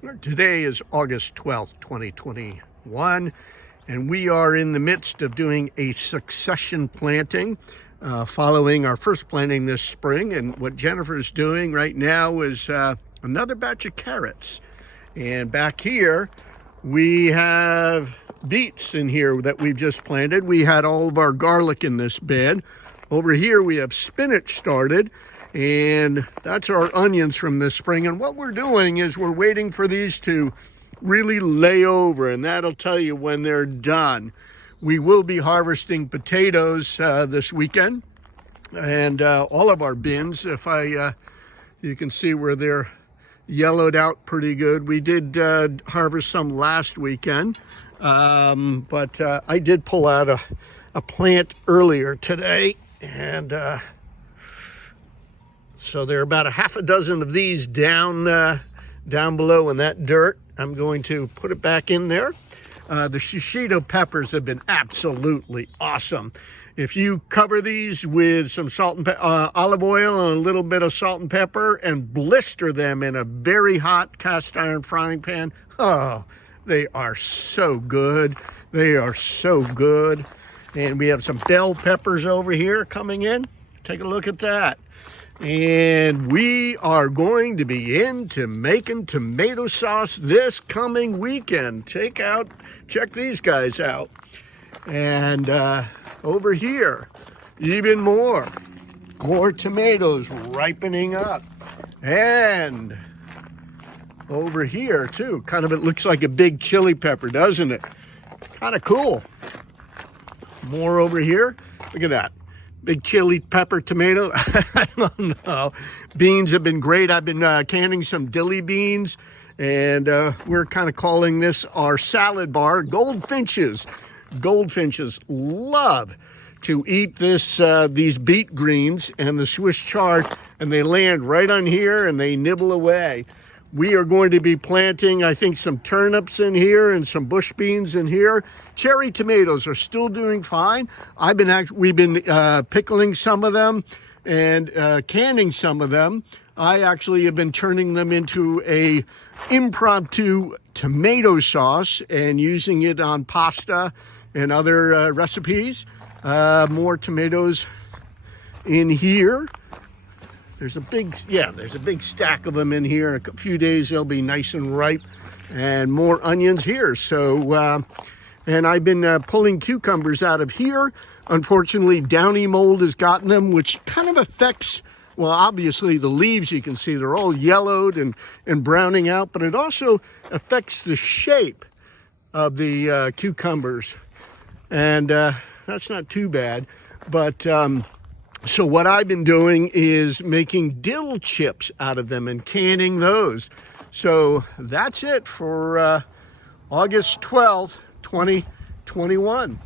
Today is August 12th, 2021, and we are in the midst of doing a succession planting following our first planting this spring. And what Jennifer's doing right now is another batch of carrots. And back here, we have beets in here that we've just planted. We had all of our garlic in this bed. Over here, we have spinach started. And that's our onions from this spring. And what we're doing is we're waiting for these to really lay over, and that'll tell you when they're done. We will be harvesting potatoes this weekend, and all of our bins, if you can see where they're yellowed out pretty good. We did harvest some last weekend, but I did pull out a plant earlier today, and so there are about a half a dozen of these down below in that dirt. I'm going to put it back in there. The shishito peppers have been absolutely awesome. If you cover these with some salt and olive oil and a little bit of salt and pepper and blister them in a very hot cast iron frying pan, oh, they are so good. They are so good. And we have some bell peppers over here coming in. Take a look at that. And we are going to be into making tomato sauce this coming weekend. Check these guys out. And over here, even more tomatoes ripening up. And over here too, it looks like a big chili pepper, doesn't it? Kind of cool. More over here. Look at that. Big chili pepper tomato. I don't know. Beans have been great. I've been canning some dilly beans, and we're kind of calling this our salad bar. Goldfinches love to eat these beet greens and the Swiss chard, and they land right on here and they nibble away. We are going to be planting, I think, some turnips in here and some bush beans in here. Cherry tomatoes are still doing fine. We've been pickling some of them and canning some of them. I actually have been turning them into a impromptu tomato sauce and using it on pasta and other recipes. More tomatoes in here. There's a big stack of them in here. In a few days, they'll be nice and ripe. And more onions here. So, and I've been pulling cucumbers out of here. Unfortunately, downy mold has gotten them, which kind of affects, well, obviously the leaves, you can see they're all yellowed and browning out, but it also affects the shape of the cucumbers. And that's not too bad, but so what I've been doing is making dill chips out of them and canning those. So that's it for August 12th, 2021.